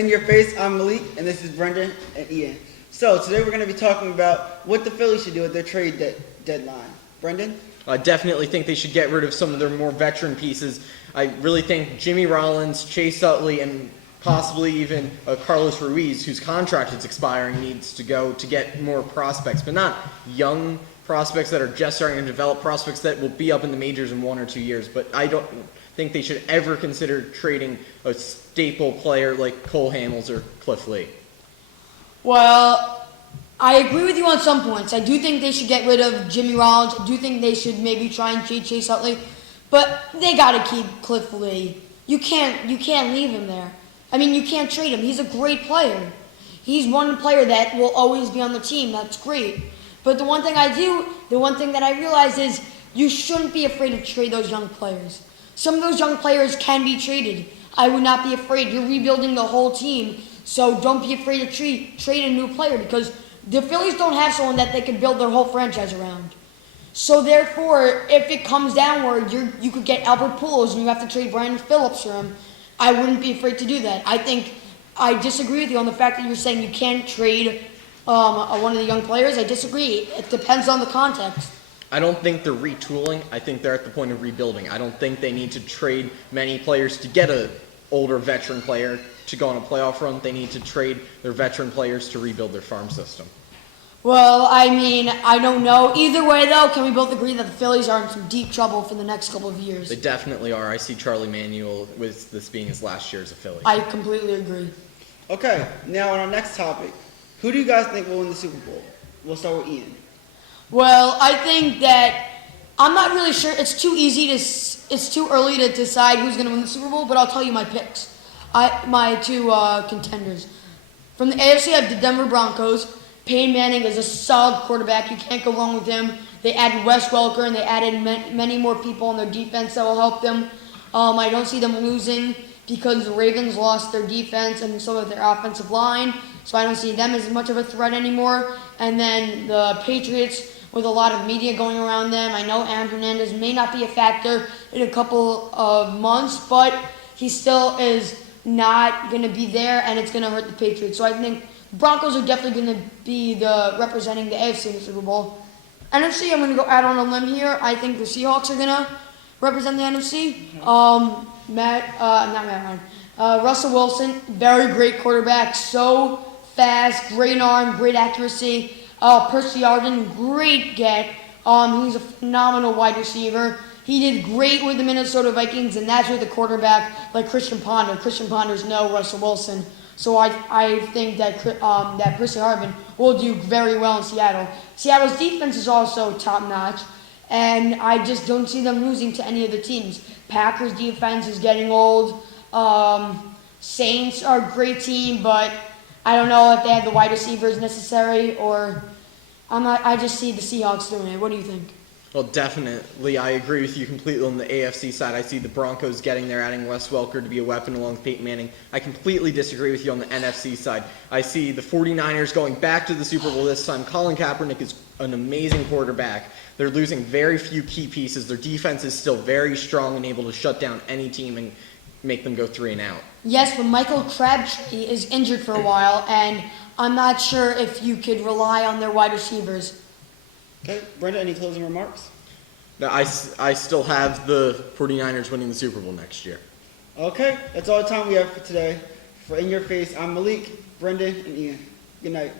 In Your Face, I'm Malik, and this is Brendan and Ian. So today we're going to be talking about what the Phillies should do at their trade deadline. Brendan? I definitely think they should get rid of some of their more veteran pieces. I really think Jimmy Rollins, Chase Utley, and possibly even Carlos Ruiz, whose contract is expiring, needs to go to get more prospects, but not young prospects that are just starting to develop, prospects that will be up in the majors in 1 or 2 years. But I don't think they should ever consider trading a staple player like Cole Hamels or Cliff Lee. Well, I agree with you on some points. I do think they should get rid of Jimmy Rollins. I do think they should maybe try and trade Chase Utley, but they got to keep Cliff Lee. You can't leave him there. I mean, you can't trade him. He's a great player. He's one player that will always be on the team. That's great. But the one thing that I realize is you shouldn't be afraid to trade those young players. Some of those young players can be traded. I would not be afraid. You're rebuilding the whole team, so don't be afraid to trade a new player, because the Phillies don't have someone that they can build their whole franchise around. So therefore, if it comes down where you could get Albert Pujols and you have to trade Brandon Phillips for him, I wouldn't be afraid to do that. I disagree with you on the fact that you're saying you can't trade one of the young players. I disagree. It depends on the context. I don't think they're retooling. I think they're at the point of rebuilding. I don't think they need to trade many players to get an older veteran player to go on a playoff run. They need to trade their veteran players to rebuild their farm system. Well, I mean, I don't know. Either way, though, can we both agree that the Phillies are in some deep trouble for the next couple of years? They definitely are. I see Charlie Manuel with this being his last year as a Philly. I completely agree. Okay, now on our next topic, who do you guys think will win the Super Bowl? We'll start with Ian. Well, I think that I'm not really sure. It's too early to decide who's going to win the Super Bowl, but I'll tell you my picks. My two contenders. From the AFC, I have the Denver Broncos. Peyton Manning is a solid quarterback. You can't go wrong with him. They added Wes Welker, and they added many more people on their defense that will help them. I don't see them losing because the Ravens lost their defense and so did their offensive line, so I don't see them as much of a threat anymore. And then the Patriots, with a lot of media going around them. I know Aaron Hernandez may not be a factor in a couple of months, but he still is not going to be there, and it's going to hurt the Patriots. So I think the Broncos are definitely going to be representing the AFC in the Super Bowl. NFC, I'm going to go out on a limb here. I think the Seahawks are going to represent the NFC. Russell Wilson, very great quarterback, so fast, great arm, great accuracy. Percy Harvin, great get. He's a phenomenal wide receiver. He did great with the Minnesota Vikings, and that's with a quarterback like Christian Ponder. Christian Ponder's no Russell Wilson. So I think that Percy Harvin will do very well in Seattle. Seattle's defense is also top-notch, and I just don't see them losing to any of the teams. Packers' defense is getting old. Saints are a great team, but I don't know if they have the wide receivers necessary, or I just see the Seahawks doing it. What do you think? Well, definitely. I agree with you completely on the AFC side. I see the Broncos getting there, adding Wes Welker to be a weapon along with Peyton Manning. I completely disagree with you on the NFC side. I see the 49ers going back to the Super Bowl this time. Colin Kaepernick is an amazing quarterback. They're losing very few key pieces. Their defense is still very strong and able to shut down any team and make them go 3 and out. Yes, but Michael Crabtree is injured for a while, and I'm not sure if you could rely on their wide receivers. Okay, Brenda, any closing remarks? No, I still have the 49ers winning the Super Bowl next year. Okay, that's all the time we have for today. For In Your Face, I'm Malik, Brendan, and Ian. Good night.